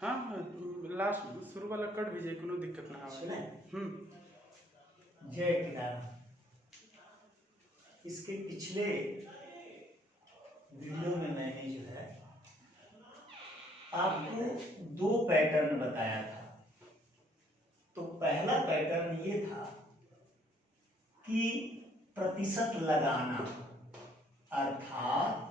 हाँ लास्ट शुरू वाला कट भी जाए, कोनो दिक्कत ना आवे। सुने जय केदार। इसके पिछले वीडियो में मैंने जो है आपको 2 पैटर्न बताया था। तो पहला पैटर्न ये था कि प्रतिशत लगाना, अर्थात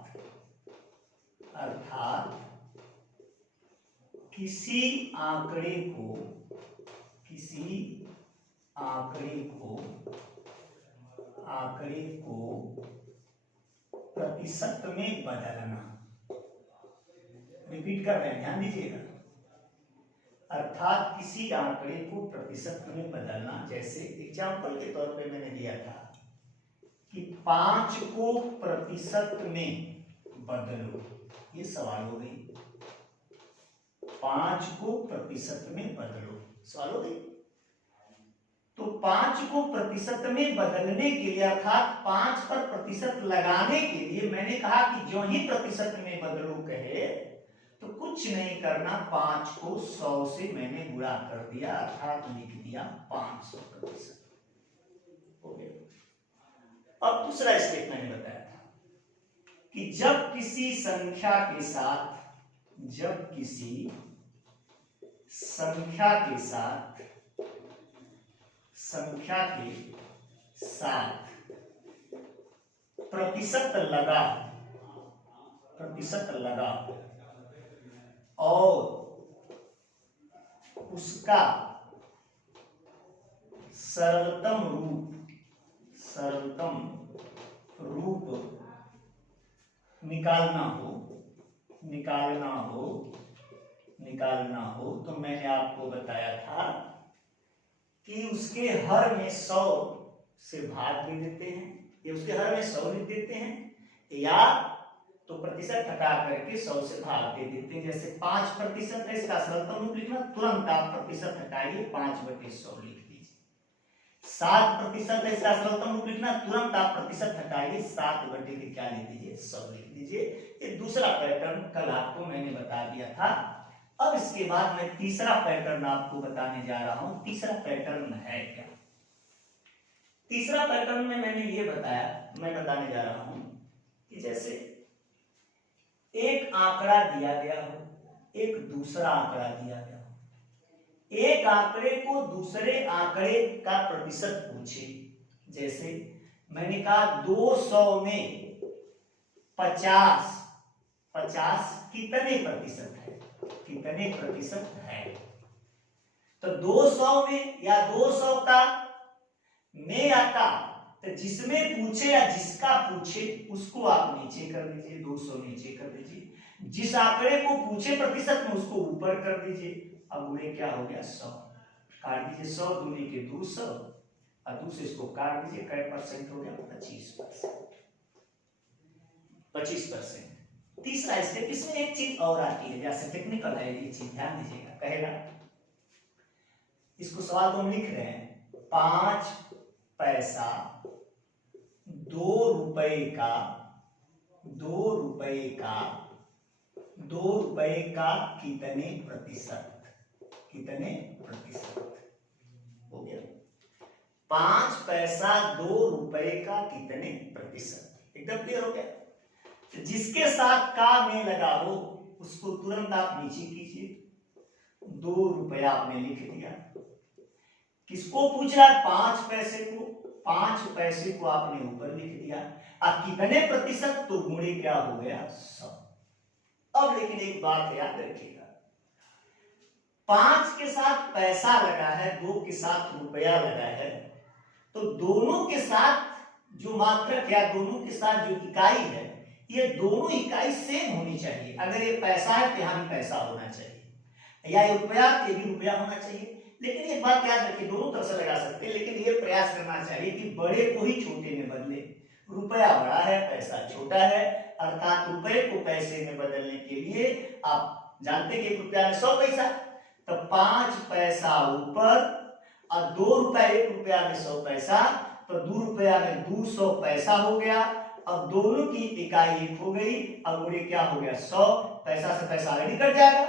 किसी आंकड़े को प्रतिशत में बदलना। रिपीट कर रहे हैं, ध्यान दीजिएगा। अर्थात किसी आंकड़े को प्रतिशत में बदलना। जैसे एग्जाम्पल के तौर पे मैंने दिया था कि 5 को प्रतिशत में बदलो, ये सवाल हो गई। 5 को प्रतिशत में बदलो, सवाल हो गई। तो 5 को प्रतिशत में बदलने के लिए अर्थात 5 पर प्रतिशत लगाने के लिए मैंने कहा कि जो ही प्रतिशत में बदलो कहे तो कुछ नहीं करना, 5 को 100 से मैंने गुणा कर दिया, अर्थात लिख दिया 500%। हो गया। अब दूसरा स्टेप मैंने बताया था कि जब किसी संख्या के साथ प्रतिशत लगा और उसका सरलतम रूप निकालना हो तो मैंने आपको बताया था कि उसके हर में 100 से भाग दे देते हैं, या उसके हर में 100 लिख देते हैं, या तो प्रतिशत हटा करके 100 से भाग दे देते हैं। जैसे 5% है, इसका सरलतम रूप लिखना, तुरंत आप प्रतिशत हटाइए 5/100 लिख दीजिए। 7% है, इसका सरलतम रूप लिखना, तुरंत आप प्रतिशत हटाइए 7/100 लिख दीजिए। ये दूसरा पैटर्न कल आपको मैंने बता दिया था। अब इसके बाद मैं तीसरा पैटर्न आपको बताने जा रहा हूं। तीसरा पैटर्न है क्या? तीसरा पैटर्न में मैंने ये बताया, मैं बताने जा रहा हूं कि जैसे एक आंकड़ा दिया गया हो, एक दूसरा आंकड़ा दिया गया हो, एक आंकड़े को दूसरे आंकड़े का प्रतिशत पूछे। जैसे मैंने कहा 200 में 50 कितने प्रतिशत है? तो 200 में या 200 का में आता, तो जिसमें पूछे या जिसका पूछे उसको आप नीचे कर दीजिए, 200 नीचे कर दीजिए। जिस आंकड़े को पूछे प्रतिशत में उसको ऊपर कर दीजिए। अब उन्हें क्या हो गया? 100 काट दीजिए, 100 दूनी के 200 और दूसरे इसको काट दीजिए, कै परसेंट हो गया? 25%। तीसरा स्टेप, इसमें एक चीज और आती है, जैसे टेक्निकल है ये चीज, ध्यान दीजिएगा। कहेगा, इसको सवाल को हम लिख रहे हैं, 5 पैसा 2 रुपए का कितने प्रतिशत हो गया? 5 पैसा 2 रुपए का कितने प्रतिशत? एकदम क्लियर हो गया। तो जिसके साथ का में लगा हो उसको तुरंत आप नीचे कीजिए, 2 रुपया आपने लिख दिया। किसको पूछ रहा है? 5 पैसे को। 5 पैसे को आपने ऊपर लिख दिया। अब कितने प्रतिशत? तो गुणे क्या हो गया? 100। अब लेकिन एक बात याद रखिएगा, 5 के साथ पैसा लगा है, 2 के साथ रुपया लगा है, तो दोनों के साथ जो मात्रक या दोनों के साथ जो इकाई है, ये दोनों इकाई सेम होनी चाहिए। अगर ये पैसा है तो यहां भी पैसा होना चाहिए, या ये रुपया तो ये भी रुपया होना चाहिए। लेकिन एक बात याद रखिए, दोनों तरफ से लगा सकते हैं, लेकिन ये प्रयास करना चाहिए कि बड़े को ही छोटे में बदले। रुपया बड़ा है, पैसा छोटा है, अर्थात रुपए को पैसे में बदलने के लिए आप जानते हैं कि 1 रुपया में 100 पैसा, तो 5 पैसा ऊपर और 2 रुपया 1 रुपया में 100 पैसा, तो 2 रुपया में 200 पैसा हो गया। अब दोनों की इकाई 1 हो गई, अब उन्हें क्या हो गया? 100। पैसा से पैसा ऑलरेडी कट जाएगा,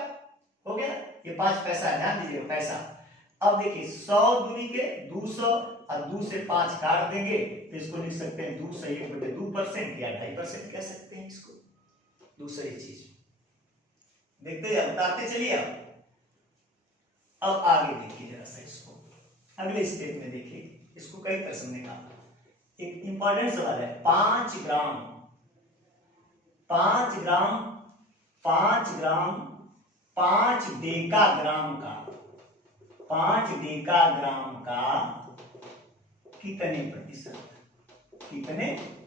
हो गया। ये 5 पैसा है, ध्यान दीजिएगा पैसा। अब देखिए 100 दूनी के 200 और 2 से 5 काट देंगे तो इसको लिख सकते हैं 2/2% या 2.5% कह सकते हैं इसको। दूसरी चीज देखते हैं, बताते चलिए। अब आगे देखिए जरा सा इसको, अगले स्टेप में देखिए इसको कई तरह से निकालना। एक इंपॉर्टेंट सवाल है, 5 ग्राम 5 ग्राम 5 ग्राम 5 डेकाग्राम का 5 डेकाग्राम का कितने प्रतिशत, कितने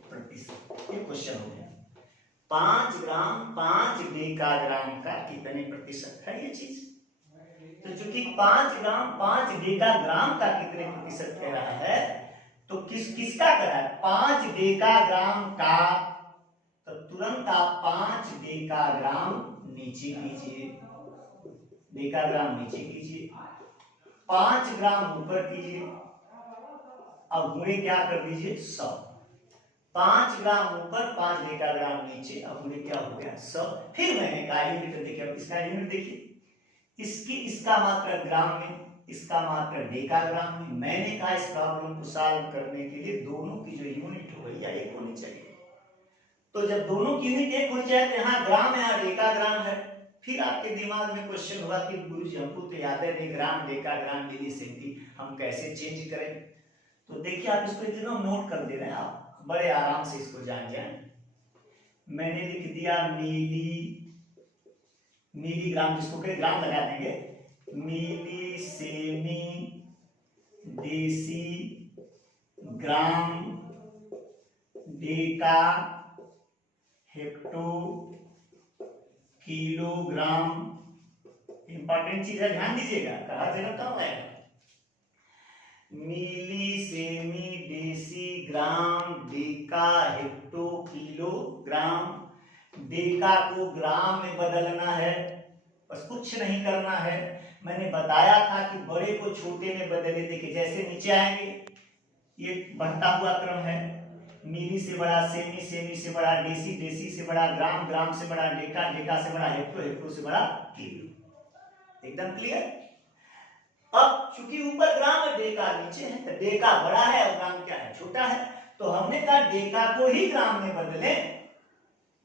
प्रतिशत, ये क्वेश्चन हो गया। 5 ग्राम 5 डेकाग्राम का कितने प्रतिशत है ये चीज। तो चूंकि 5 ग्राम 5 डेकाग्राम का कितने प्रतिशत कह रहा है, तो किसका कह रहा है, 5 डेकाग्राम का, तो तुरंत आप 5 डेकाग्राम नीचे कीजिए, डेकाग्राम नीचे कीजिए, 5 ग्राम ऊपर कीजिए, अब गुणे क्या कर दीजिए 100। 5 ग्राम ऊपर 5 डेकाग्राम नीचे, अब गुणे क्या हो गया 100। फिर मैंने कहा यूनिट देखिए, अब इसका यूनिट देखिए, इसका मात्रक ग्राम में, इसका मात्रक डेकाग्राम में। मैंने कहा इस प्रॉब्लम को सॉल्व करने के लिए दोनों की जो यूनिट हो या एक होनी चाहिए। तो जब दोनों की यूनिट एक हो जाए तो यहाँ ग्राम है यहाँ डेकाग्राम है, फिर आपके दिमाग में क्वेश्चन हुआ कि गुरुजी हमको तो याद है नहीं, ग्राम डेकाग्राम मिली सेंटी हम कैसे चेंज करें। तो देखिए आप इसको इतना नोट कर दे रहे हैं, आप बड़े आराम से इसको जान जाए। मैंने लिख दिया मिलीग्राम, जिसको कहीं ग्राम लगा देंगे, मिली सेमी डेसी ग्राम डेका हेक्टो किलोग्राम। इंपॉर्टेंट चीज है, ध्यान दीजिएगा, कहा जगह कब आएगा। मिली सेमी डेसी ग्राम डेका हेक्टो किलोग्राम। डेका को ग्राम में बदलना है, बस कुछ नहीं करना है। मैंने बताया था कि बड़े को छोटे में बदले। देखिए जैसे नीचे आएंगे ये बढ़ता हुआ क्रम है, मिली से बड़ा सेमी, सेमी से बड़ा डेसी, डेसी से बड़ा ग्राम, ग्राम से बड़ा डेका, डेका से बड़ा हेक्टो, हेक्टो से बड़ा किलो। एकदम क्लियर। अब चूंकि ऊपर ग्राम और डेका नीचे है, तो डेका बड़ा है और ग्राम क्या है, छोटा है। तो हमने कहा डेका को ही ग्राम में बदले।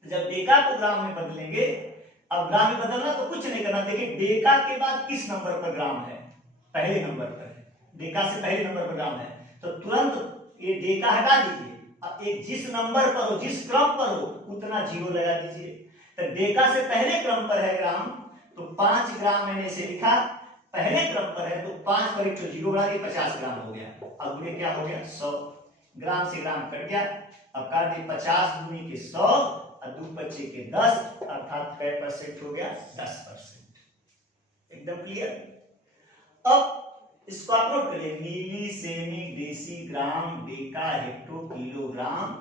जब डेका को ग्राम में बदलेंगे, अब ग्राम में बदलना तो कुछ नहीं करना। देखिए डेका के बाद किस नंबर पर ग्राम है, पहले नंबर पर है, डेका से पहले नंबर पर ग्राम है, तो तुरंत ये डेका हटा दीजिए। अब एक जिस नंबर पर हो, जिस क्रम पर हो, उतना जीरो लगा दीजिए। तो डेका से पहले क्रम पर है ग्राम, तो 5 ग्राम मैंने इसे लिखा, पहले क्रम पर है तो 5 पर 100 बढ़ा के 50 ग्राम हो गया। अब ये क्या हो गया 100, ग्राम से ग्राम कट गया। अब काट दिए 50 दूनी के 100 और 2 बच्चे के 10, अर्थात कै परसेंट हो गया 10%। एकदम क्लियर। अब इसको आप नोट करिए, मिली सेमी डेसी ग्राम डेका हेक्टो किलोग्राम।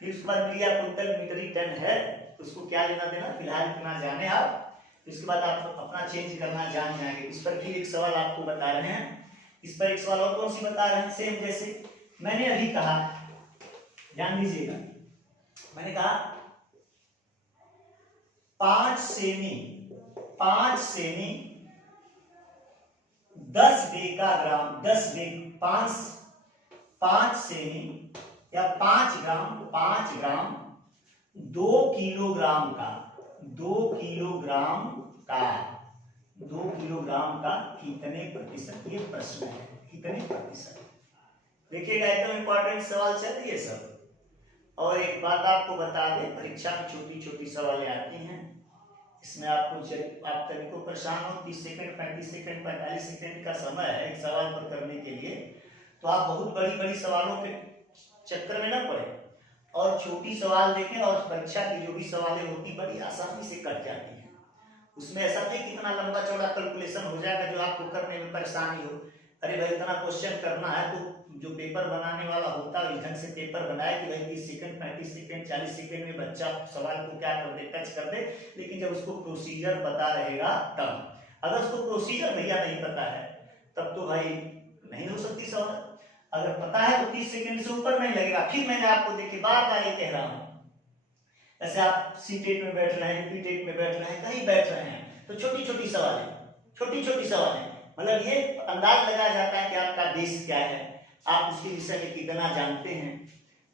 फिर उसके बाद मिलिया कुंतल मीटरी टन है, उसको क्या लेना देना फिलहाल इतना जाने आप। इसके बाद आप अपना चेंज करना जान जाएंगे। इस पर फिर एक सवाल आपको बता रहे हैं, इस पर एक सवाल और कौन सी बता रहे हैं, सेम जैसे मैंने अभी कहा, ध्यान दीजिएगा। मैंने कहा 5 सेमी 10 डेकाग्राम 5 सेमी या 5 ग्राम 2 किलोग्राम का 2 किलोग्राम का कितने प्रतिशत, ये प्रश्न है, कितने प्रतिशत। देखिएगा एकदम इंपॉर्टेंट सवाल चल रही है सब। और एक बात आपको बता दें, परीक्षा में छोटी छोटी सवालें आती हैं, इसमें आपको आप तभी को परेशान हो, 30 सेकंड 35 सेकंड 45 सेकंड का समय है एक सवाल पर करने के लिए, तो आप बहुत बड़ी बड़ी सवालों के चक्कर में न पड़े और छोटी सवाल देखें। और परीक्षा की जो भी सवालें होती बड़ी आसानी से कट जाती हैं, उसमें ऐसा नहीं कि इतना लंबा चौड़ा कैलकुलेशन हो जाएगा जो आपको करने में परेशानी हो। अरे भाई इतना क्वेश्चन करना है तो जो पेपर बनाने वाला होता है इस ढंग से पेपर बनाए कि भाई 30 सेकंड 35 सेकंड 40 सेकंड में बच्चा सवाल को क्या कर दे, टच कर दे। लेकिन जब उसको प्रोसीजर पता रहेगा तब, अगर उसको प्रोसीजर भैया नहीं पता है तब तो भाई नहीं हो सकती सवाल। अगर पता है तो 30 सेकंड से ऊपर नहीं लगेगा। फिर मैंने आपको देखिए बार बार ये कह रहा हूं, जैसे आप सी टेट में बैठ रहे हैं, यूपी टेट में बैठ रहे हैं, कहीं बैठ रहे हैं, तो छोटी छोटी सवालें मतलब ये अंदाज लगाया जाता है कि आपका बेस क्या है, आप उसके विषय में कितना जानते हैं।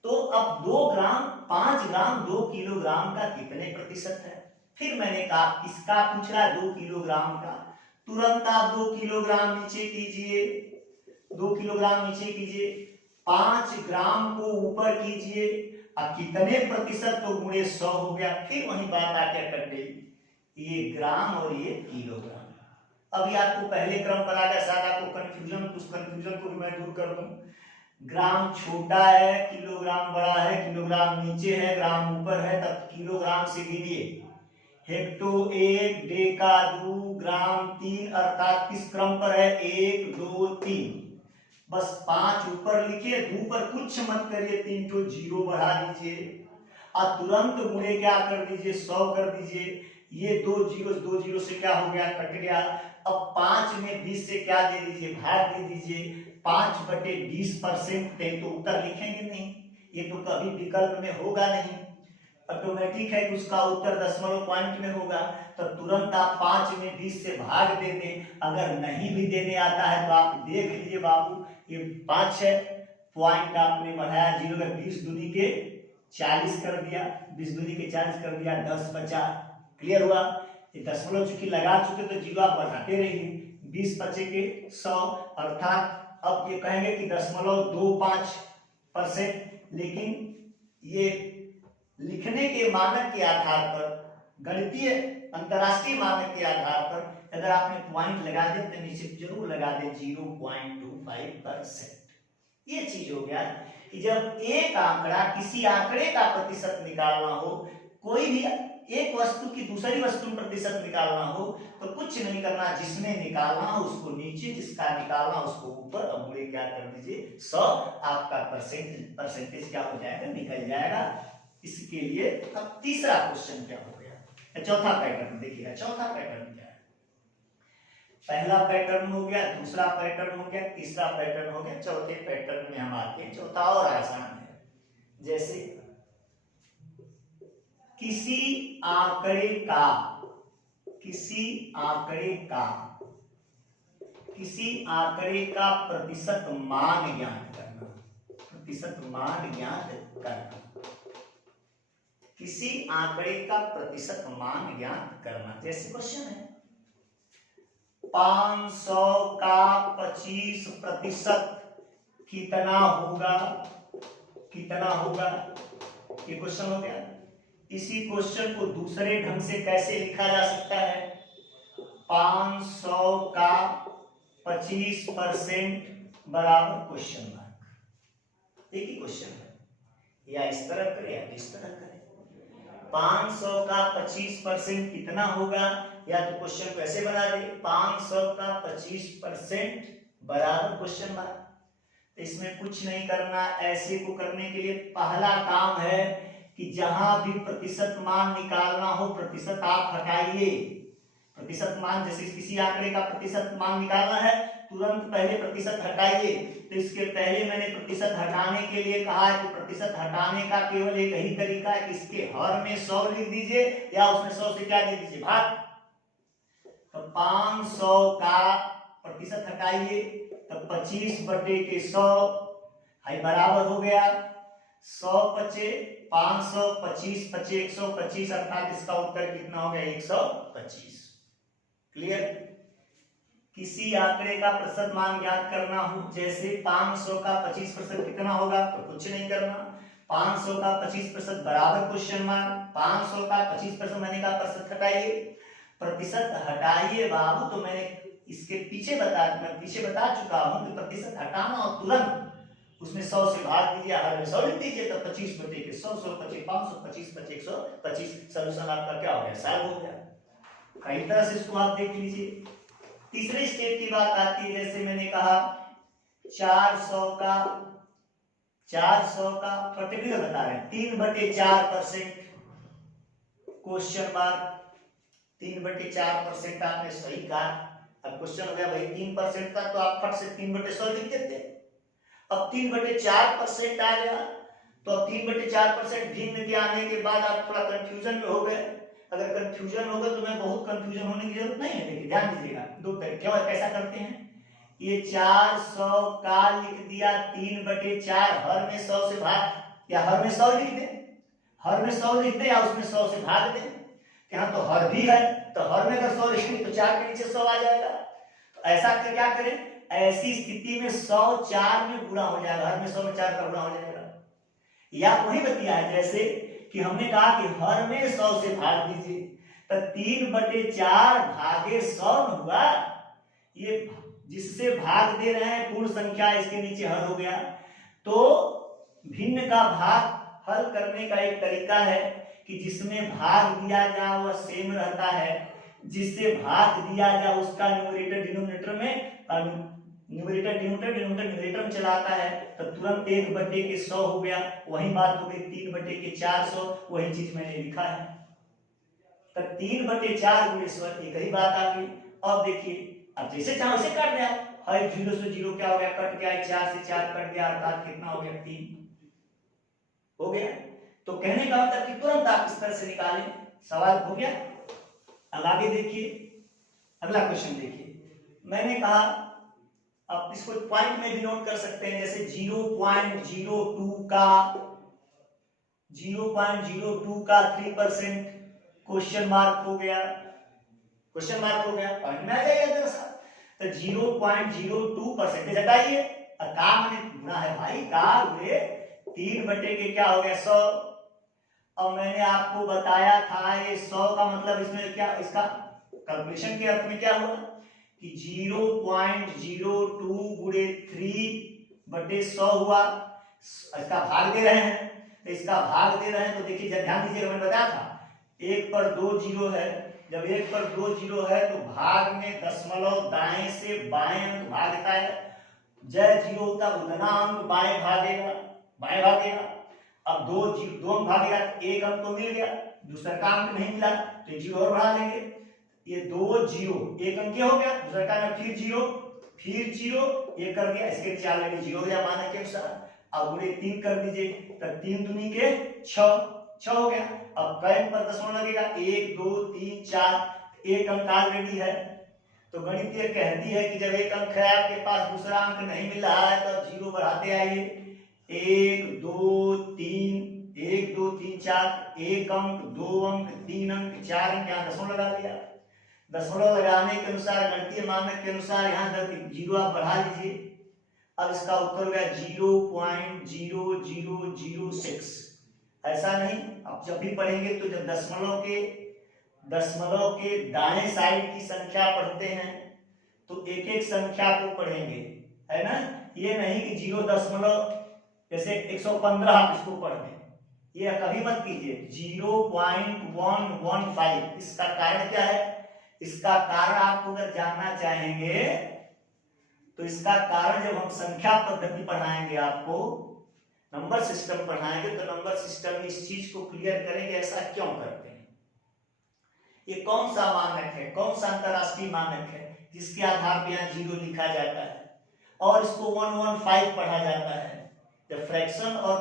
तो अब 2 ग्राम 5 ग्राम 2 किलोग्राम का कितने प्रतिशत है। फिर मैंने कहा इसका पूछ रहा है 2 किलोग्राम का, तुरंत आप 2 किलोग्राम नीचे कीजिए, 2 किलोग्राम नीचे कीजिए, 5 ग्राम को ऊपर कीजिए, अब कितने प्रतिशत तो गुणे 100 हो गया। फिर वही बात आके कट गई, ये ग्राम और ये किलोग्राम। अभी आपको पहले क्रम पर आ गया, शायद आपको कंफ्यूजन, उस कंफ्यूजन को भी मैं दूर कर दूं। ग्राम छोटा है, किलोग्राम बड़ा है, किलोग्राम नीचे है, ग्राम ऊपर है, तब किलोग्राम से गिनिए। हेक्टो 1, डेका 2, ग्राम 3, अर्थात किस क्रम पर है 1 2 3। बस 5 ऊपर लिखिए, 2 पर कुछ मत करिए, 3 तो 0 बढ़ा दीजिए और तुरंत गुणे क्या कर दीजिए 100 कर दीजिए। ये 2 जीरो से क्या हो गया, कट गया। अब 5 में 20 से क्या दे दीजिए, भाग दे दीजिए। 5/20% थे तो उत्तर लिखेंगे नहीं, ये तो कभी विकल्प में होगा नहीं, ऑटोमेटिक है कि उसका उत्तर दशमलव पॉइंट में होगा। तो तुरंत आप 5 में 20 से भाग दे दें। अगर नहीं भी देने आता है तो आप देख लीजिए बाबू, ये 5 है, पॉइंट आपने बढ़ाया 0 का 20 दूनी के 40 कर दिया, 20 दूनी के 40 कर दिया, 10 बचा। क्लियर हुआ। ये दशमलव चूंकि लगा चुके तो 0 आप बढ़ाते रहिए, 20 बचे के 100, अर्थात अब ये कहेंगे कि 0.25%। लेकिन ये लिखने के मानक के आधार पर, गणितीय अंतरराष्ट्रीय मानक के आधार पर अगर आपने पॉइंट लगा दिया तो नीचे जरूर लगा दे 0.25%। ये चीज हो गया कि जब एक आंकड़ा, किसी आंकड़े का प्रतिशत निकालना हो, कोई भी एक वस्तु की दूसरी वस्तु में प्रतिशत निकालना हो तो कुछ नहीं करना, जिसमें निकालना हो उसको नीचे, जिसका निकालना उसको ऊपर। अब मुझे क्या कर दीजिए 100, आपका परसेंटेज क्या हो जाएगा, निकल जाएगा। इसके लिए अब तीसरा क्वेश्चन क्या हो गया, चौथा पैटर्न देखिएगा। चौथा पैटर्न क्या है, पहला पैटर्न हो गया, दूसरा पैटर्न हो गया, तीसरा पैटर्न हो गया, चौथे पैटर्न में हम आते हैं। चौथा और आसान है, जैसे किसी आंकड़े का प्रतिशत मान ज्ञात करना, किसी आंकड़े का प्रतिशत मान ज्ञात करना। जैसे क्वेश्चन है 500 का 25% कितना होगा, ये क्वेश्चन हो गया। इसी क्वेश्चन को दूसरे ढंग से कैसे लिखा जा सकता है, 500 का 25% बराबर क्वेश्चन मार्क। एक ही क्वेश्चन है, या इस तरह करें या इस तरह करें। 500 का 25% कितना होगा, या तो क्वेश्चन को ऐसे बना दे 500 का 25% बराबर क्वेश्चन मार्क। तो इसमें कुछ नहीं करना, ऐसे को करने के लिए पहला काम है कि जहां भी प्रतिशत मान निकालना हो, प्रतिशत आप हटाइए। प्रतिशत मान, जैसे किसी आंकड़े का प्रतिशत मान निकालना है, तुरंत पहले प्रतिशत हटाइए। तो इसके पहले मैंने प्रतिशत हटाने के लिए कहा है कि प्रतिशत हटाने का केवल एक ही तरीका है कि इसके हर में 100 लिख दीजिए, या उसमें 100 से क्या दे दीजिए, भाग। तो 500 का प्रतिशत हटाइए, तो 25/100 है बराबर हो गया 100 बचे 500, 25 बचे 125, अर्थात इसका उत्तर कितना हो गया 125। क्लियर। किसी आंकड़े का प्रतिशत मान ज्ञात करना हो, जैसे 500 का 25% कितना होगा, तो कुछ नहीं करना, 500 का 25% बराबर क्वेश्चन मार्क। 500 का 25% मैंने कहा प्रतिशत हटाइए, प्रतिशत हटाइए बाबू। तो मैंने इसके पीछे बता चुका हूं कि प्रतिशत हटाना और तुरंत उसमें 100 से भाग दीजिए, हर में 100 लिख दीजिए, तो 25 बचे के 100, 100 बचे 500, 25 बचे 125। सॉल्यूशन आपका क्या हो गया, सॉल्व हो गया। कई तरह से इसको आप देख लीजिए। तीसरे स्टेप की बात आती है, जैसे मैंने कहा 400 का पर्टिकुलर बता रहे हैं 3/4% क्वेश्चन मार्क। 3/4% आपने सही कहा। अब क्वेश्चन हो गया भाई 3% का, तो आप फट से 3/100 लिख देते। अब 3/4% आ गया, तो अब 3/4% भिन्न के आने के बाद आप थोड़ा कंफ्यूजन में हो गए। अगर कंफ्यूजन होगा तो मैं बहुत कंफ्यूजन होने की जरूरत नहीं है। देखिए ध्यान दीजिएगा, दो तरह क्यों कैसा करते हैं, ये 400 का लिख दिया 3/4, हर में 100 से भाग, या हर में 100 लिख दे, हर में 100 लिख दे, या उसमें 100 से भाग दे। यहाँ तो हर भी है, तो हर में अगर 100 लिखेंगे तो 4 के नीचे 100 आ जाएगा। तो ऐसा कर क्या करें, ऐसी स्थिति में 100 4 में गुणा हो जाएगा, हर में 100 में 4 का गुणा हो जाएगा। या वही बतिया है जैसे कि हमने कहा कि हर में 100 से भाग दीजिए, तो 3/4 भागे 100 हुआ, ये जिससे भाग दे रहे हैं पूर्ण संख्या, इसके नीचे हर हो गया। तो भिन्न का भाग हल करने का एक तरीका है कि जिसमें भाग दिया जाए वह सेम रहता है, जिससे भाग दिया जाए उसका न्यूमरेटर डिनोमिनेटर में, न्यूमरेटर न्यूमरेटर में चला आता है, तो तुरंत 1/100 हो गया। वही बात हो गई 3/400, वही चीज मैंने लिखा है, तो 3/4 गुणे 100, एक ही बात आ गई। अब देखिए, अब जैसे चाहो उसे काट दिया, हर 0 से 0 क्या हो गया, कट गया, 4 से 4 कट गया, अर्थात कितना हो गया, 3 हो गया। तो कहने का मतलब कि तुरंत आप इस तरह से निकालें, सवाल हो गया। अब आगे देखिए, अगला क्वेश्चन देखिए, मैंने कहा आप इसको पॉइंट में भी नोट कर सकते हैं, जैसे 0.02 का 3% क्वेश्चन मार्क हो गया, क्वेश्चन मार्क हो गया, पॉइंट में आ जाएगा जरा सा। तो 0.02% हटाइए, का मैंने गुणा है भाई, का हुए 3 क्या हो गया, 100। अब मैंने आपको बताया था ये 100 का मतलब इसमें क्या, इसका कैलकुलेशन के अर्थ में क्या हुआ कि 0.02 गुणे 3/100 हुआ। इसका भाग दे रहे हैं, तो इसका भाग दे रहे हैं, तो देखिए ध्यान दीजिएगा, मैंने बताया था 1 पर 2 जीरो है, जब 1 पर 2 जीरो है तो भाग में दशमलव दाएं से बाएं अंक भागता है, जय जीरो होता उतना अंक बाएं भागेगा, बाएं भागेगा। अब 2 अंक भागेगा, एक अंक तो मिल गया, दूसरा का अंक नहीं मिला, तो जीरो और बढ़ा लेंगे, ये 2 जीरो, एक अंक हो गया, दूसरा का में फिर जीरो, ये कर दिया, इसके 4 लगे, जीरो हो गया मानक के अनुसार। अब गुणे 3 कर दीजिए, तो 3 दूनी के 6 हो गया। अब कई पर दशमलव लगेगा, 1 2 3 4, एक अंक ऑलरेडी है, तो गणितीय कहती है कि जब एक अंक है आपके पास, दूसरा अंक नहीं मिल रहा है, तो जीरो बढ़ाते आइए, 1 2 3, 1 2 3 4, एक अंक, 2 अंक, 3 अंक, 4 अंक, यहाँ दशमलव लगा लिया। दशमलव लगाने के अनुसार, गणितीय मानक के अनुसार यहाँ जीरो आप बढ़ा लीजिए। अब इसका उत्तर हो गया 0.0006। ऐसा नहीं, आप जब भी पढ़ेंगे तो जब दशमलव के दाएं साइड की संख्या पढ़ते हैं तो एक एक संख्या को पढ़ेंगे, है ना। ये नहीं कि 0 दशमलव जैसे 115 आप इसको पढ़ दें, ये कभी मत कीजिए। 0.115, इसका कारण क्या है, इसका कारण आपको अगर जानना चाहेंगे तो इसका कारण जब हम संख्या पद्धति पढ़ाएंगे, आपको नंबर सिस्टम पढ़ाएंगे, तो नंबर सिस्टम में इस चीज को क्लियर करेंगे ऐसा क्यों करते हैं, ये कौन सा मानक है, कौन सा अंतरराष्ट्रीय मानक है जिसके आधार पर यहाँ 0 लिखा जाता है और इसको 115 पढ़ा जाता है। जब फ्रैक्शन और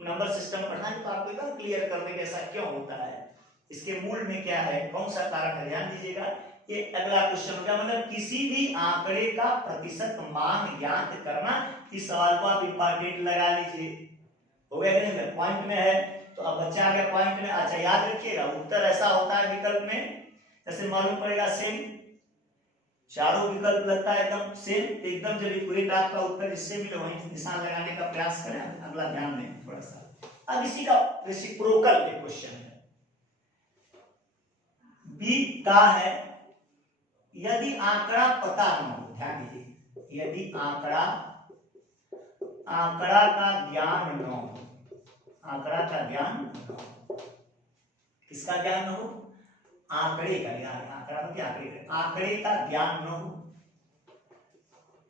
नंबर सिस्टम पढ़ाएंगे तो आपको एकदम क्लियर कर देंगे ऐसा क्यों होता है, इसके मूल में क्या है, कौन सा कारक है। ध्यान दीजिएगा, ये अगला क्वेश्चन हो गया, मतलब किसी भी आंकड़े का प्रतिशत मान ज्ञात करना। इस सवाल को आप इंपॉर्टेंट लगा लीजिए, हो गया कि नहीं, पॉइंट में है, तो अब बच्चा आ गया पॉइंट में। अच्छा याद रखिएगा, उत्तर ऐसा होता है विकल्प में, जैसे मालूम पड़ेगा सेम, चारों विकल्प लगता है एकदम सेम, एकदम जब एक्यूरेट का उत्तर जिससे मिले वहीं निशान लगाने का प्रयास करें। अगला ध्यान दें थोड़ा सा, अब इसी का रेसिप्रोकल एक क्वेश्चन है, बी का है, यदि आंकड़ा पता न हो, ध्यान दीजिए, यदि आंकड़ा का ज्ञान न हो, आंकड़ा का ज्ञान न हो, किसका ज्ञान न हो, आंकड़े का ज्ञान, आंकड़ा हो क्या, आंकड़े का ज्ञान न हो,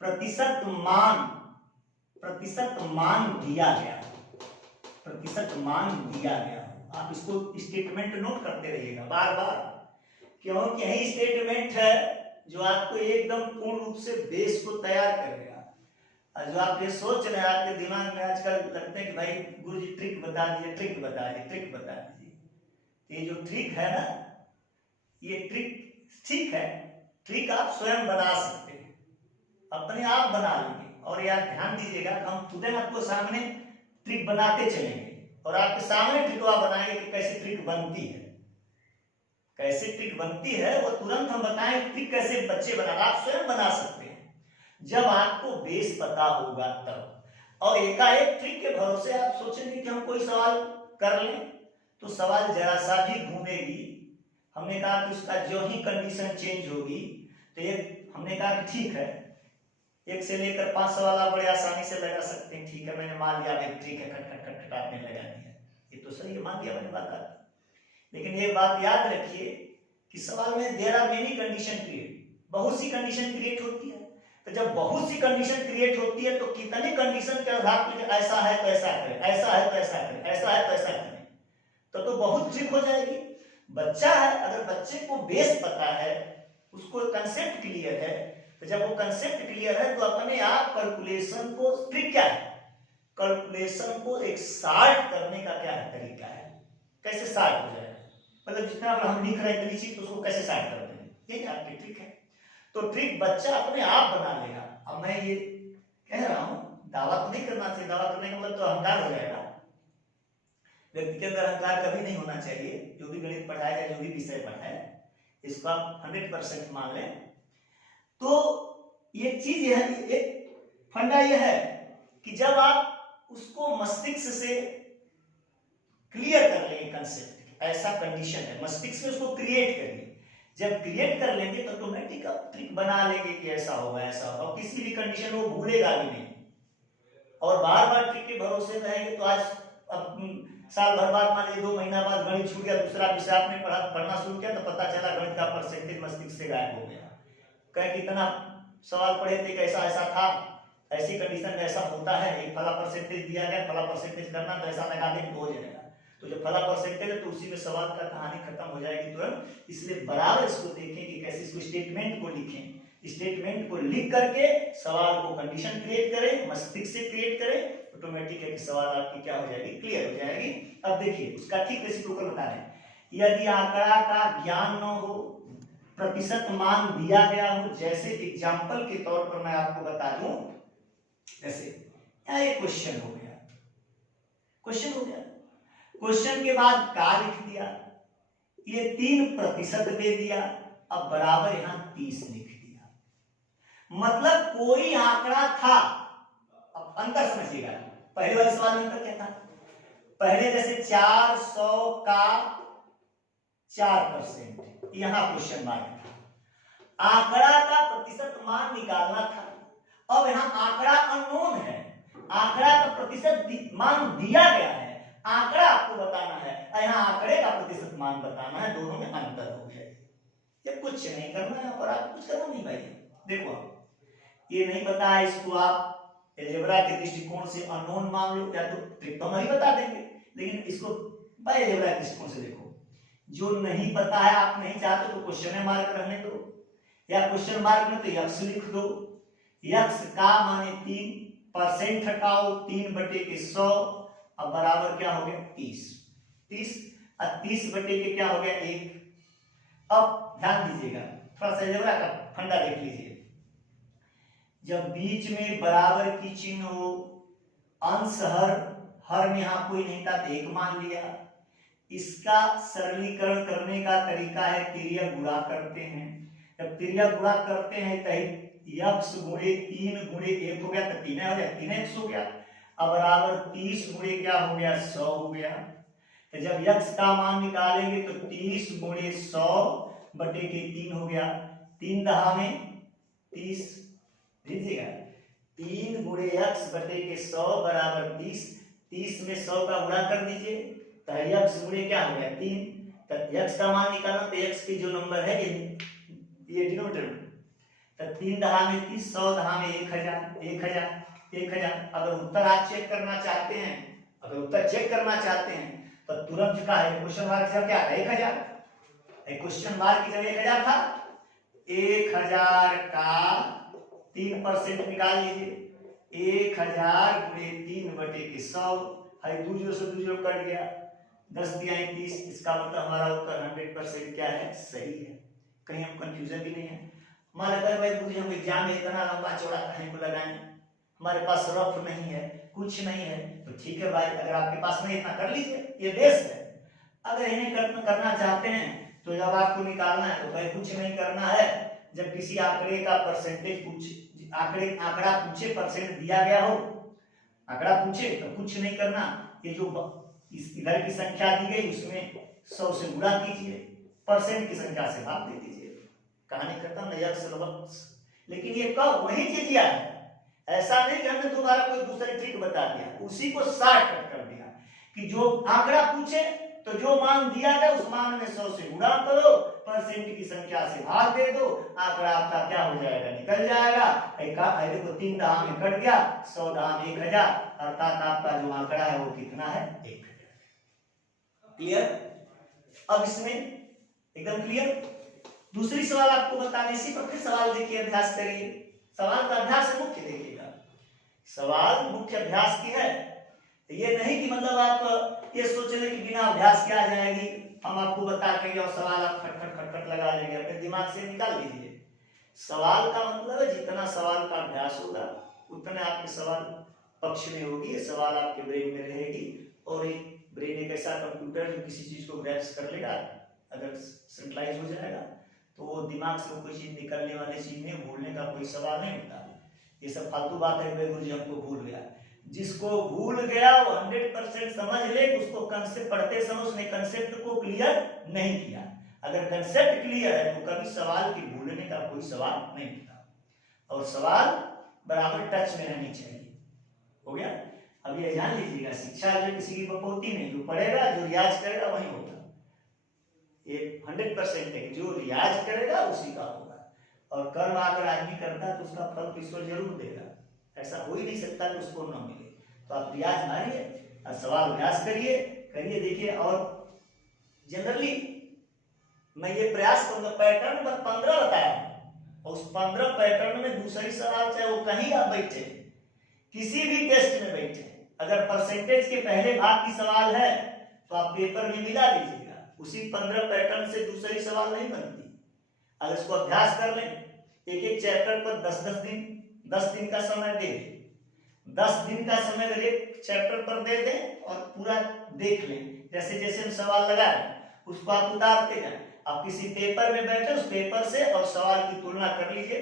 प्रतिशत मान दिया गया, प्रतिशत मान दिया गया। आप इसको स्टेटमेंट नोट करते रहिएगा बार बार, क्योंकि यही स्टेटमेंट है जो आपको एकदम पूर्ण रूप से बेस को तैयार करेगा। और जो आप ये सोच रहे हैं आपके दिमाग में आजकल लगता है कि भाई गुरुजी ट्रिक बता दीजिए, ट्रिक बता दीजिए, ये जो ट्रिक है ना, ये ट्रिक ठीक है, ट्रिक आप स्वयं बना सकते हैं, अपने आप बना लेंगे। और यार ध्यान दीजिएगा, हम खुद आपको सामने ट्रिक बनाते चलेंगे और आपके सामने ट्रिक बनाएंगे कि कैसे ट्रिक बनती है, कैसे ट्रिक बनती है वो तुरंत हम बताएं। ट्रिक कैसे बच्चे बना, आप स्वयं बना सकते हैं जब आपको बेस पता होगा तब। और एकाएक ट्रिक के भरोसे आप सोचेंगे कि हम कोई सवाल कर लें तो सवाल जरा सा भी घूमेगी। हमने कहा कि उसका जो ही कंडीशन चेंज होगी तो एक हमने कहा कि ठीक है, 1 से लेकर 5 सवाल आप बड़े आसानी से लगा सकते हैं। ठीक है, मैंने मान लिया एक ट्रिक है, खट खट खट खट आपने लगा दिया, ये तो सही है, मान लिया मैंने बात आपकी। लेकिन एक बात याद रखिए कि सवाल में there are many condition create, बहुत सी कंडीशन क्रिएट होती है। तो जब बहुत सी कंडीशन क्रिएट होती है तो कितने कंडीशन के आधार पर ऐसा है तो ऐसा करें, ऐसा है तो ऐसा करें, ऐसा है तो ऐसा करें, तो बहुत ट्रिक हो जाएगी। बच्चा है, अगर बच्चे को बेस पता है, उसको कंसेप्ट क्लियर है, तो जब वो कंसेप्ट क्लियर है तो अपने आप कैलकुलेशन को, ट्रिक क्या है, कैलकुलेशन को एक शार्ट करने का क्या है तरीका है, कैसे शार्ट हो जाएगा, मतलब जितना हम लिख रहे हैं लिखिए तो उसको कैसे शार्ट करते हैं, ये आपकी ट्रिक है। तो ट्रिक बच्चा अपने आप बना लेगा। अब मैं ये कह रहा हूं, दावा तो नहीं करना चाहिए, दावा करने का मतलब तो अहंकार हो जाएगा। व्यक्ति के अंदर अहंकार कभी नहीं होना चाहिए। जो भी गणित पढ़ाया जाए, जो भी विषय पढ़ाए, इसको आप 100% मान लें। तो ये चीज यह एक फंडा यह है कि जब आप उसको मस्तिष्क से क्लियर कर लेंगे कंसेप्ट, ऐसा कंडीशन है, मस्तिष्क में उसको क्रिएट करिए। जब क्रिएट कर लेंगे तो ऑटोमेटिक आप ट्रिक बना लेंगे कि ऐसा होगा, ऐसा होगा, और किसी भी कंडीशन वो भूलेगा भी नहीं। और बार बार ट्रिक के भरोसे रहेंगे तो आज अब साल भर बाद, मान लीजिए 2 महीना बाद गणित छूट गया, दूसरा विषय आपने पढ़ना शुरू किया तो पता चला गणित का परसेंटेज मस्तिष्क से गायब हो गया। कह कितना सवाल पढ़े थे, कैसा ऐसा था, ऐसी कंडीशन में ऐसा होता है, एक फला परसेंटेज दिया गया, फला परसेंटेज करना तो ऐसा लगा दें तो हो जाएगा। तो जब फला परसेंटेज है तो उसी में सवाल का कहानी खत्म हो जाएगी तुरंत। इसलिए बराबर इसको देखें कि कैसे इसको स्टेटमेंट को लिखें, स्टेटमेंट को लिख करके सवाल को कंडीशन क्रिएट करें, मस्तिष्क से क्रिएट करें, ऑटोमेटिक है कि सवाल आपकी क्या हो जाएगी, क्लियर हो जाएगी। अब देखिए उसका ठीक रेसिप्रोकल बता रहे हैं। यदि आंकड़ा का ज्ञान न हो, प्रतिशत मान दिया गया हो, जैसे एग्जांपल के तौर पर मैं आपको बता दूं, जैसे यह एक क्वेश्चन हो गया, क्वेश्चन हो गया, क्वेश्चन के बाद का लिख दिया, ये 3% दे दिया, अब बराबर यहां 30 लिख दिया, मतलब कोई आंकड़ा था। अब अंतर समझिएगा, पहले वाले सवाल में अंतर क्या था, पहले जैसे 400 का 4%, यहां क्वेश्चन मार्क था, आंकड़ा का प्रतिशत मान निकालना था। अब यहां आंकड़ा अननोन है, आंकड़ा का प्रतिशत मान दिया गया है, आंकड़ा आपको बताना है, यहां आंकड़े का प्रतिशत मान बताना है, दोनों में अंतर हो गया। ये कुछ नहीं करना है और आप कुछ करना नहीं भाई। देखो ये नहीं पता है, इसको आप अलजेब्रा के दृष्टिकोण से अननोन मान लो, या तो ट्रिक तो नहीं बता देंगे, लेकिन इसको बाय अलजेब्रा के दृष्टिकोण से देखो। जो नहीं पता है, आप नहीं चाहते तो क्वेश्चन मार्क रहने दो, या क्वेश्चन मार्क में तो यक्स लिख दो, यक्स का माने 3% हटाओ 3/100, अब बराबर क्या हो गया 30 और 30/के क्या हो गया 1। अब ध्यान दीजिएगा, थोड़ा सा अलजेब्रा का फंडा देख लीजिए। जब बीच में बराबर की चिन्ह हो, अंश हर में यहां कोई नहीं था तो 1 मान लिया। इसका सरलीकरण करने का तरीका है तिर्यक गुणा करते हैं। जब तिर्यक गुणा करते हैं तो यक्स गुणे 3 गुणे 1 हो गया तो 3 हो गया, 3x हो गया। अब बराबर 30 गुणे क्या हो गया 100 हो गया। तो जब यक्स का मान निकालेंगे तो 30 गुणे 100/3 हो गया, 3 दहा में 30, लीजिएगा 3 गुणे x/100 बराबर 30, 30 में 100 का गुणा कर दीजिए तो x गुणे क्या हो गया 3, तो x का मान निकालना तो x की जो नंबर है ये डिनोमिनेटर में, तो 3 दहा में 30, 100 दहा में 1000। अगर उत्तर आप चेक करना चाहते हैं, अगर उत्तर चेक करना चाहते हैं तो तुरंत का है क्वेश्चन मार्क से क्या 1000, क्वेश्चन मार्क की जगह 1000 था, 1000 का 3% निकाल लीजिए, 1000 गुणे 3/100 है, 2 0 से 2 0 कट गया, 10 दिया 30, इसका मतलब हमारा उत्तर 100% क्या है, सही है। कहीं हम कंफ्यूजन भी नहीं है। हमारे पास भाई बुझे हम एग्जाम में इतना लंबा चौड़ा कहीं को लगाएं, हमारे पास रफ नहीं है, कुछ नहीं है, तो ठीक है भाई, अगर आपके पास नहीं इतना कर लीजिए, ये बेस्ट है। अगर इन्हें करना चाहते हैं तो जब आपको निकालना है तो भाई कुछ नहीं करना है। जब किसी आंकड़े का परसेंटेज आंकड़ा पूछे, परसेंट दिया गया हो, आंकड़ा पूछे तो कुछ नहीं करना, ये जो इधर की संख्या दी गई उसमें 100 से गुणा कीजिए, परसेंट की संख्या से भाग दे दीजिए, कहानी खत्म, नहीं। लेकिन ये कब वही चीज दिया है, ऐसा नहीं कि हमने दोबारा कोई दूसरी ट्रिक बता दिया, उसी को शॉर्टकट कर दिया कि जो आंकड़ा पूछे तो जो मान दिया गया उस मान में 100 से गुणा करो, परसेंट की संख्या से भाग दे दो, आंकड़ा आपका क्या हो जाएगा, निकल जाएगा। देखो 3 दहा में कट गया, 100 दहा में 1000, अर्थात आपका जो आंकड़ा है वो कितना है, 1000। क्लियर? अब इसमें एकदम क्लियर। दूसरी सवाल आपको बताने, इसी पर फिर सवाल देखिए, अभ्यास करिए। सवाल का अभ्यास मुख्य देखिएगा, सवाल मुख्य अभ्यास की है। ये नहीं कि मतलब आप ये सोच रहे कि बिना अभ्यास के आ जाएगी, हम आपको बता के और सवाल आप खटखट खटखट लगा लेंगे, अपने दिमाग से निकाल लीजिए। सवाल का मतलब है जितना सवाल का अभ्यास होगा उतने आपके सवाल पक्ष में होगी, सवाल आपके ब्रेन में रहेगी। और एक ब्रेन एक ऐसा कंप्यूटर जो किसी चीज को ग्रैप्स कर लेगा, अगर सेंट्रलाइज हो जाएगा तो वो दिमाग से कोई चीज निकलने वाली चीज में भूलने का कोई सवाल नहीं होता। ये सब फालतू बात है, गुरु जी हमको भूल गया। जिसको भूल गया वो 100% समझ ले, उसको कंसेप्ट पढ़ते समय उसने कंसेप्ट को क्लियर नहीं किया। अगर कंसेप्ट क्लियर है तो कभी सवाल के भूलने का कोई सवाल नहीं होता, और सवाल बराबर टच में रहनी चाहिए। हो गया? अब ये जान लीजिएगा, शिक्षा जो किसी की बकौती नहीं, जो पढ़ेगा जो रियाज करेगा वही होगा। ये 100% है, जो रियाज करेगा उसी का होगा। और कर्म अगर आदमी करता है तो उसका फल तो ईश्वर जरूर देगा, ऐसा हो ही नहीं सकता कि उसको न मिले। तो आप रियाज मारिए और सवाल अभ्यास करिए देखिए। और जनरली मैं ये प्रयास करूंगा, पैटर्न पर 15 बताया, और उस 15 पैटर्न में दूसरी सवाल, चाहे वो कहीं आप बैठे, किसी भी टेस्ट में बैठे, अगर परसेंटेज के पहले भाग की सवाल है तो आप पेपर में मिला दीजिएगा, उसी 15 पैटर्न से दूसरी सवाल नहीं बनती। अगर इसको अभ्यास कर लें, एक एक चैप्टर पर 10 दिन का समय दे दें, 10 दिन का समय अगर एक चैप्टर पर दे दें और पूरा देख लें, जैसे जैसे हम सवाल लगाए उसको आप उतारते जाए। आप किसी पेपर में बैठे, उस पेपर से और सवाल की तुलना कर लीजिए,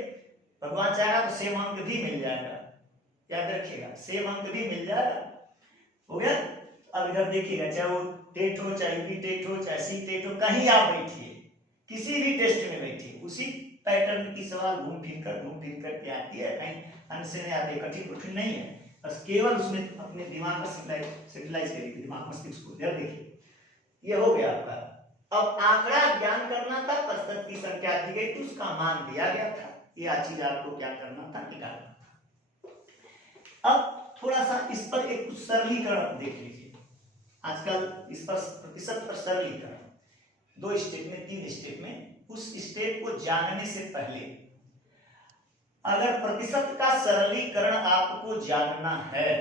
भगवान चाहेगा तो सेम अंक भी मिल जाएगा, याद रखिएगा, सेम अंक भी मिल जाएगा। हो गया? अब इधर देखिएगा, चाहे वो टेट हो, चाहे यूपी टेट हो, चाहे सी टेट हो, कहीं आप बैठिए, किसी भी टेस्ट में बैठिए, उसी पैटर्न की सवाल घूम फिर कर के आती है, कहीं अंश से नहीं आते, कठिन नहीं है, बस केवल उसमें अपने दिमाग में सेटलाइज करिए, दिमाग मस्तिष्क को। इधर देखिए, ये हो गया आपका। अब आंकड़ा ज्ञान करना था, प्रतिशत की संख्या दी गई थी, उसका मान दिया गया था, ये चीज आपको क्या करना था, निकालना था। अब थोड़ा सा इस पर एक कुछ सरलीकरण देख लीजिए। आजकल इस पर प्रतिशत पर सरलीकरण 2 स्टेप में, 3 स्टेप में। उस स्टेप को जानने से पहले, अगर प्रतिशत का सरलीकरण आपको जानना है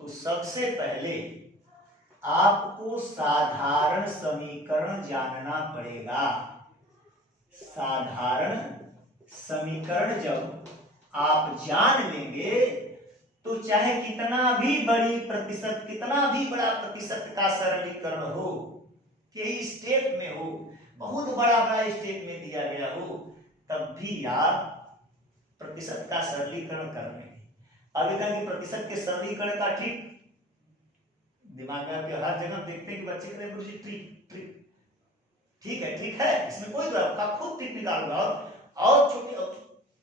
तो सबसे पहले आपको साधारण समीकरण जानना पड़ेगा। साधारण समीकरण जब आप जान लेंगे तो चाहे कितना भी बड़ा प्रतिशत का सरलीकरण हो, यही स्टेप में हो, बहुत बड़ा स्टेप में दिया गया हो, तब भी आप प्रतिशत का सरलीकरण कर लेंगे। अभी तक प्रतिशत के सरलीकरण का ट्रिक दिमाग में आपके हर जगह देखते हैं कि बच्चे कहते हैं गुरुजी ट्रिक ठीक है, इसमें कोई बात, खुद ट्रिक निकालूंगा और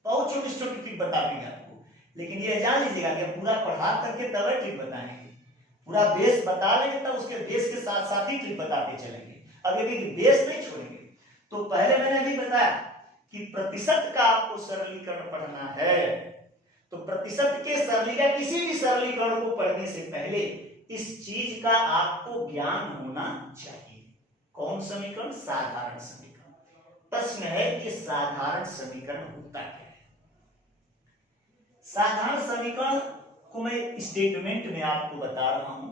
बहुत छोटी ट्रिक बता देंगे आपको। लेकिन ये जान लीजिएगा कि पूरा पढ़ा करके तब ट्रिक बताएंगे, पूरा बेस बता लेंगे तब उसके बेस के साथ साथ ही ट्रिक बताते चलेंगे। अब यदि बेस नहीं छोड़ेंगे तो पहले मैंने अभी बताया कि प्रतिशत का आपको सरलीकरण पढ़ना है, तो प्रतिशत के सरलीकरण, किसी भी सरलीकरण को पढ़ने से पहले इस चीज का आपको ज्ञान होना चाहिए। कौन समीकरण? साधारण समीकरण। प्रश्न है कि साधारण समीकरण होता क्या है? साधारण समीकरण को मैं स्टेटमेंट में आपको बता रहा हूं।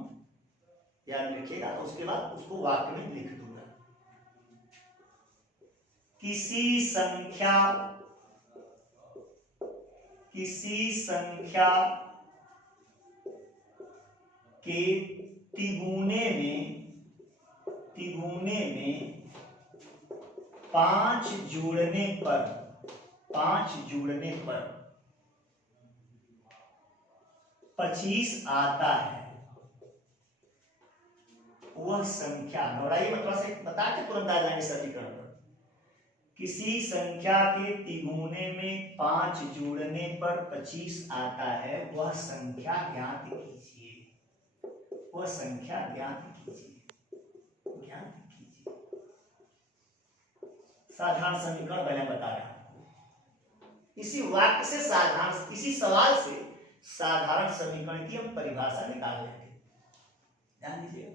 याद रखिएगा, तो उसके बाद उसको वाक्य में लिख दूंगा। किसी संख्या के तिगुने में 5 जोड़ने पर 25 आता है, वह संख्या, दोहराइए मतलब से बता के तुरंत आ जाएंगे सरलीकरण पर। किसी संख्या के तिगुने में 5 जोड़ने पर 25 आता है, वह संख्या ज्ञात कीजिए। वह संख्या ज्ञात कीजिए। साधारण समीकरण मैंने बताया, इसी वाक्य से साधारण, इसी सवाल से साधारण समीकरण की हम परिभाषा निकाल लेंगे। ध्यान दीजिए,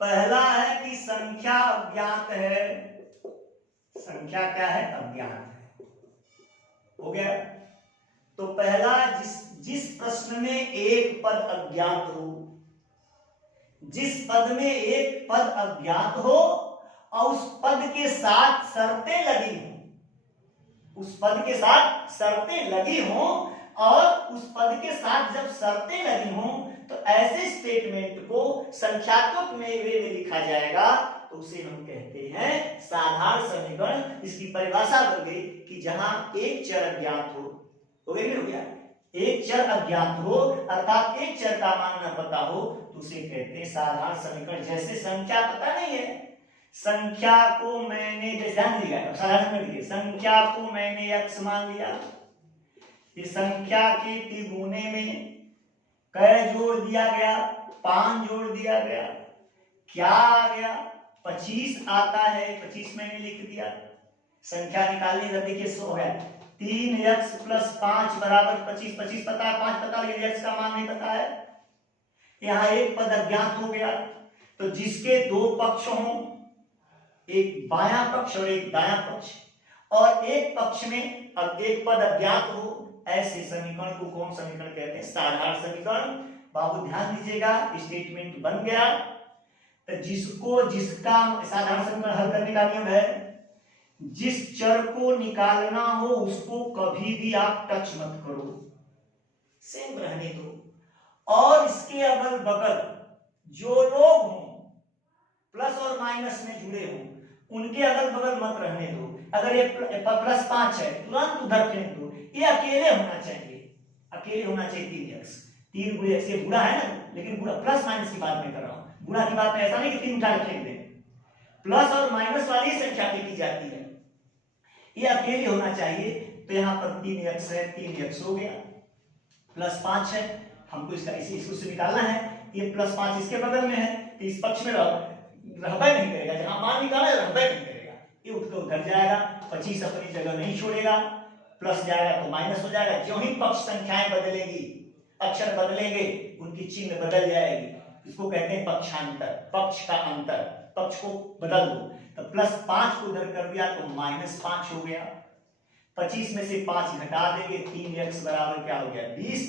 पहला है कि संख्या अज्ञात है। संख्या क्या है? अज्ञात है। हो गया। तो पहला, जिस प्रश्न में एक पद अज्ञात हो, जिस पद में एक पद अज्ञात हो और उस पद के साथ शर्तें लगी हो, उस पद के साथ शर्तें लगी हो, और उस पद के साथ जब शर्तें लगी हो तो ऐसे स्टेटमेंट को संख्यात्मक में वे में लिखा जाएगा, तो उसे हम कहते हैं साधारण समीकरण। इसकी परिभाषा बन गई कि जहां एक चर अज्ञात हो गया, एक चर अज्ञात हो अर्थात एक चर का मान न पता हो, तो उसे कहते हैं साधारण समीकरण। जैसे संख्या पता नहीं है, संख्या को मैंने, ध्यान दीजिएगा, साधारण समीकरण, संख्या को मैंने x मान लिया, ये संख्या के तिगुने में कै जोड़ दिया गया, 5 जोड़ दिया गया, क्या आ गया? 25 आता है, 25 मैंने लिख दिया। संख्या निकालने का देखिए 100 है, 3x + 5 बराबर 25, 25 पता है, 5 पता, लेकिन x का मान नहीं पता है। यहाँ एक पद अज्ञात हो गया, तो जिसके 2 पक्ष हों, एक बायां पक्ष और एक दायां पक्ष, और एक पक्ष में अब एक पद अज्ञात हो, ऐसे समीकरण को कौन समीकरण कहते हैं? साधारण समीकरण। बाबू ध्यान दीजिएगा, स्टेटमेंट बन गया, तो जिसका साधारण समीकरण हल करने का नियम है, जिस चर को निकालना हो उसको कभी भी आप टच मत करो, सेम रहने दो, और इसके अगल बगल जो लोग हों प्लस और माइनस में जुड़े हों उनके अगल बगल मत रहने दो। अगर ये +5 है तुरंत उधर फेंक दो, ये अकेले होना चाहिए, अकेले होना चाहिए। 3x, 3 गुणे x, ये बुरा है ना, लेकिन बुरा प्लस माइनस की बात मैं कर रहा हूं, बुरा की बात में ऐसा नहीं कि 3 उठा के फेंक दें, प्लस और माइनस वाली संख्या फेंकी जाती है, ये अकेले होना चाहिए। तो यहाँ पर 3x है, 3x हो गया, +5 है, हमको इसको से निकालना है, ये +5 इसके बगल में है, तो इस पक्ष में रहबे नहीं करेगा, जहां मान निकाला रहबे नहीं करेगा, ये उठ कर उधर जाएगा, 25 अपनी जगह नहीं छोड़ेगा, प्लस जाएगा तो माइनस हो जाएगा। जो ही पक्ष संख्याएं बदलेगी, अक्षर बदलेंगे, उनकी चिन्ह बदल जाएगी, इसको कहते हैं पक्षांतर, पक्ष का अंतर, पक्ष को बदल दो। तो +5 को उधर कर दिया तो -5 हो गया, 25 में से 5 घटा देंगे, 3x बराबर क्या हो गया? 20,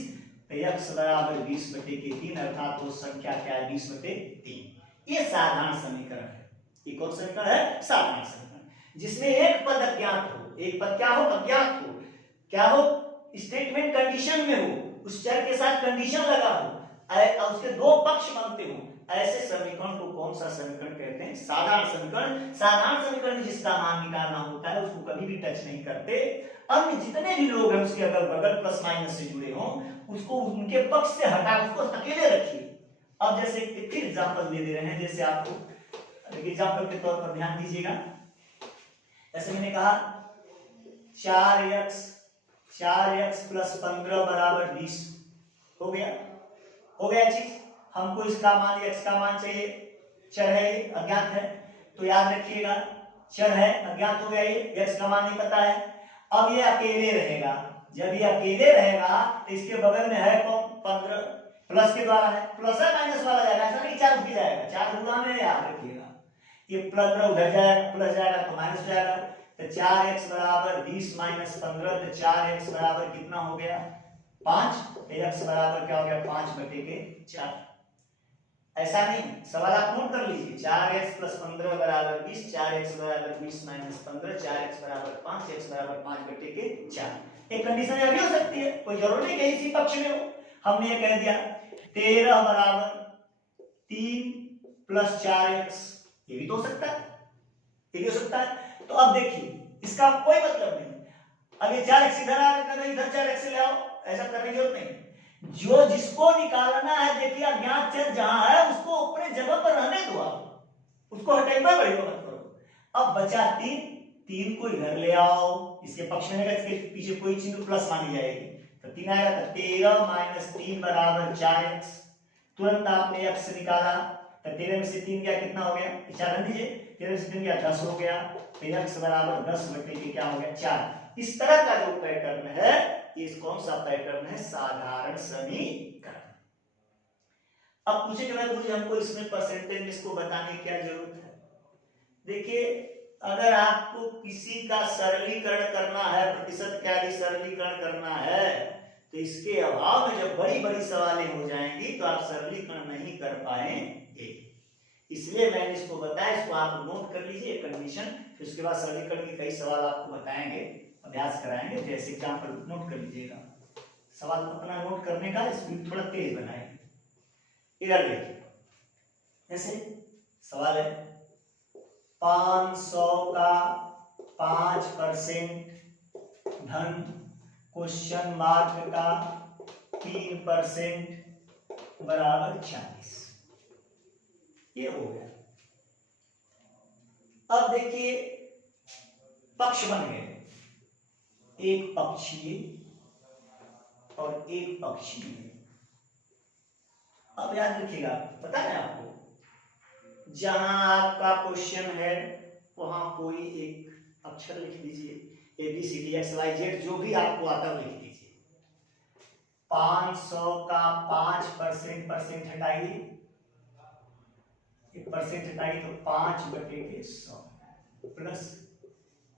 तो x बराबर 20/3, अर्थात वो संख्या क्या है? 20/3। ये साधारण समीकरण है। ये कौन समीकरण है? साधारण समीकरण, जिसमें एक पद अज्ञात हो, एक पद क्या हो? अज्ञात हो, क्या हो? स्टेटमेंट कंडीशन में हो, उस चर के साथ कंडीशन लगा हो, और उसके 2 पक्ष बनते हो, ऐसे समीकरण को कौन सा समीकरण कहते हैं? साधारण समीकरण। साधारण समीकरण में जिसका मान निकालना होता है उसको कभी भी टच नहीं करते। अन्य जितने भी लोग हैं उसके अगल बगल प्लस माइनस से जुड़े हों, उसको उनके पक्ष से हटा, उसको अकेले रखिए। अब जैसे फिर एग्जांपल दे रहे हैं, जैसे आपको एग्जांपल के तौर पर ध्यान दीजिएगा, जैसे मैंने कहा 4x + 15 बराबर 20 हो गया चीज। हमको इसका मान, x का मान चाहिए, चर है ये, अज्ञात है, तो याद रखिएगा चर है, अज्ञात हो गया, ये x का मान नहीं पता है। अब ये अकेले रहेगा, जब ये अकेले रहेगा तो इसके बगल में है कौन? 15, प्लस के द्वारा है, प्लस है माइनस वाला जाएगा, ऐसा नहीं 4 उठ जाएगा, 4 गुना में याद रखिएगा, ये प्लस उधर जाएगा, प्लस जाएगा तो माइनस जाएगा, तो 4x बराबर 20 - 15, तो 4x बराबर कितना हो गया? 5, x बराबर क्या हो गया? 5/4। ऐसा नहीं, सवाल आप नोट कर लीजिए। 4x + 15 बराबर 20, 4x बराबर 20 - 15, 4x बराबर 5, x बराबर 5/4। एक कंडीशन यह भी हो सकती है, कोई जरूरी नहीं कि इसी पक्ष में हो। हमने ये कह दिया 13 बराबर 3 + 4x, ये भी तो हो सकता है, ये भी हो सकता है। तो अब देखिए इसका कोई मतलब नहीं, अब ये 4x इधर आ रहा है, इधर 4x ले आओ, ऐसा करने की जरूरत नहीं। जो जिसको निकालना है, देखिए अज्ञात चर जहां है उसको अपने जगह पर रहने दो, आप उसको हटाइए, बढ़िया मत करो। अब बचा 3 को इधर ले आओ, इसके पक्ष में इसके पीछे कोई चिन्ह प्लस मानी जाएगी, तो 3 आएगा। तो 13 - 3 बराबर 4x। तुरंत आपने x निकाला, तो 13 में से 3 गया, कितना हो गया, 4 रख दीजिए, 13 से 3 गया 10 हो गया, तो x बराबर 10/, क्या हो गया, 4। इस तरह का जो पैटर्न है, ये कौन सा पैटर्न है, साधारण समीकरण। अब पूछेगा भाई मुझे हमको इसमें परसेंटेज इसको बताने की क्या जरूरत है। देखिए अगर आपको किसी का सरलीकरण करना है, प्रतिशत क्या सरलीकरण करना है, तो इसके अभाव में जब बड़ी बड़ी सवालें हो जाएंगी तो आप सरलीकरण नहीं कर पाएंगे। इसलिए मैंने इसको बताया, इसको आप नोट कर लीजिए कंडीशन, फिर उसके बाद सरलीकरण के कई सवाल आपको बताएंगे, अभ्यास कराएंगे। जैसे एग्जाम्पल नोट कर लीजिएगा, सवाल अपना नोट करने का स्पीड थोड़ा तेज बनाएंगे। इधर देखिए, जैसे सवाल है 500 का 5% धन क्वेश्चन मार्क का 3% बराबर 40, ये हो गया। अब देखिए पक्ष बन गए, एक पक्षीय और एक पक्षीय। अब याद रखिएगा, पता है आपको, जहां आपका क्वेश्चन है वहां कोई एक अक्षर लिख दीजिए, ABCDXYZ जो भी आपको आता है लिख दीजिए। 500 का 5% परसेंट हटाइए, परसेंट हटाइए तो 5/100 प्लस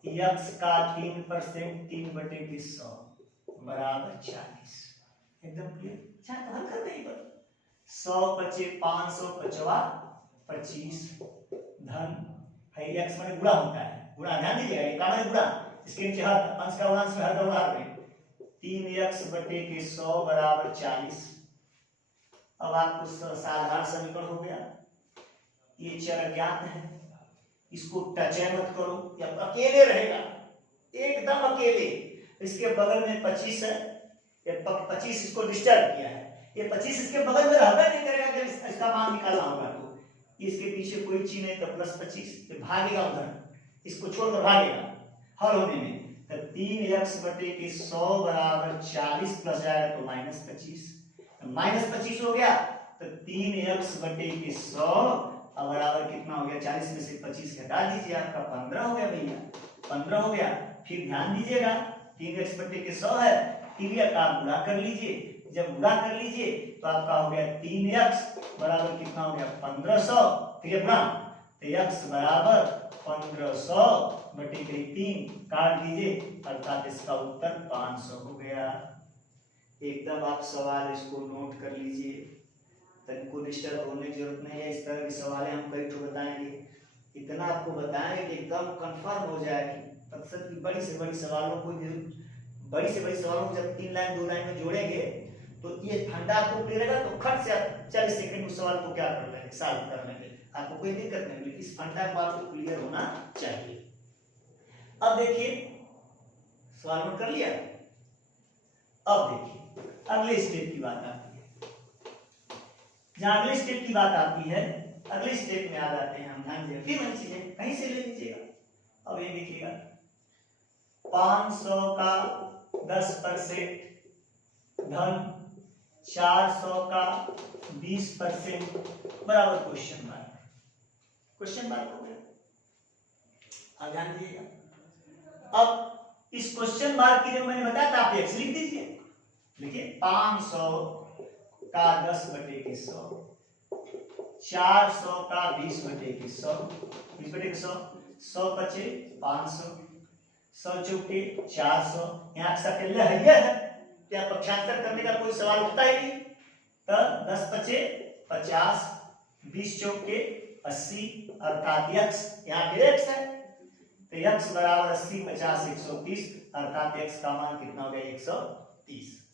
x का 3% 3/100 बराबर 40। एकदम क्लियर, चाहे हल कर दें पर 100 बचे 500 बचवा 25 धन है, x माने गुणा होता है, गुणा ध्यान दीजिएगा, ये का माने गुणा, इसके नीचे हर अंश का गुणांश में हर का गुणा में 3x/100 बराबर 40। अब आपको साधारण समीकरण हो गया। ये चर अज्ञात है, इसको टच मत करो, या अकेले रहेगा, एकदम अकेले। इसके बगल में 25 है, ये 25 इसको डिस्टर्ब किया है, ये 25 इसके बगल में रहना नहीं करेगा जब इसका मान निकालना होगा। तो इसके पीछे कोई चीज नहीं, तो +25 ये भागेगा उधर, इसको छोड़कर भागेगा हल होने में। तो 3x/100 बराबर 40 प्लस जाएगा तो -25, -25 हो गया, तो 3x/100 अब बराबर कितना हो गया, 40 में से 25 घटा दीजिए, आपका 15 हो गया भैया, 15 हो गया। फिर ध्यान दीजिएगा 3x/100 है, 3 का आप गुणा कर लीजिए, जब गुणा कर लीजिए तो आपका हो गया 3x बराबर कितना हो गया 1500, ठीक है गुणा, तो x बराबर 1500/3 काट दीजिए, अर्थात इसका उत्तर 500 हो गया। एकदम आप सवाल इसको नोट कर लीजिए, तनिको डिस्टर्ब होने की जरूरत नहीं है। इस तरह के सवाल हम कई ठो बताएंगे, इतना आपको बताएंगे कि एकदम कंफर्म हो जाएगी। प्रतिशत की बड़ी से बड़ी सवालों को, बड़ी से बड़ी सवालों को जब 3 लाइन 2 लाइन में जोड़ेंगे तो ये फंडा आपको क्लियर रहेगा, तो खट से आप 40 सेकंड उस सवाल को क्या कर लेंगे, सॉल्व कर लेंगे, आपको कोई दिक्कत नहीं। लेकिन इस फंडा को आपको क्लियर होना चाहिए। अब देखिए सवाल नोट कर लिया, अब देखिए अगले स्टेप की बात आती है। जहां अगले स्टेप की बात आती है, अगले स्टेप में आ जाते हैं हम, ध्यान दीजिए, फिर वही चीजें कहीं से ले लीजिएगा। अब ये देखिएगा 500 का 10% धन 400 का 20% बराबर क्वेश्चन मार्क, क्वेश्चन मार्क हो गया। अब ध्यान दीजिएगा, अब इस क्वेश्चन मार्क की जो मैंने बताया था आप x लिख दीजिए, देखिए 500 का 10/100, 400 का 20/100, 20/100, 100 बचे 500, 100 चौके 400, यहाँ अकेले है, क्या पक्षांतर करने का कोई सवाल उठता ही नहीं, तो 10 बचे 50, 20 चौके 80 अर्थात x, यहाँ पे x है तो x बराबर 80 50 130 अर्थात x का मान कितना हो गया 130।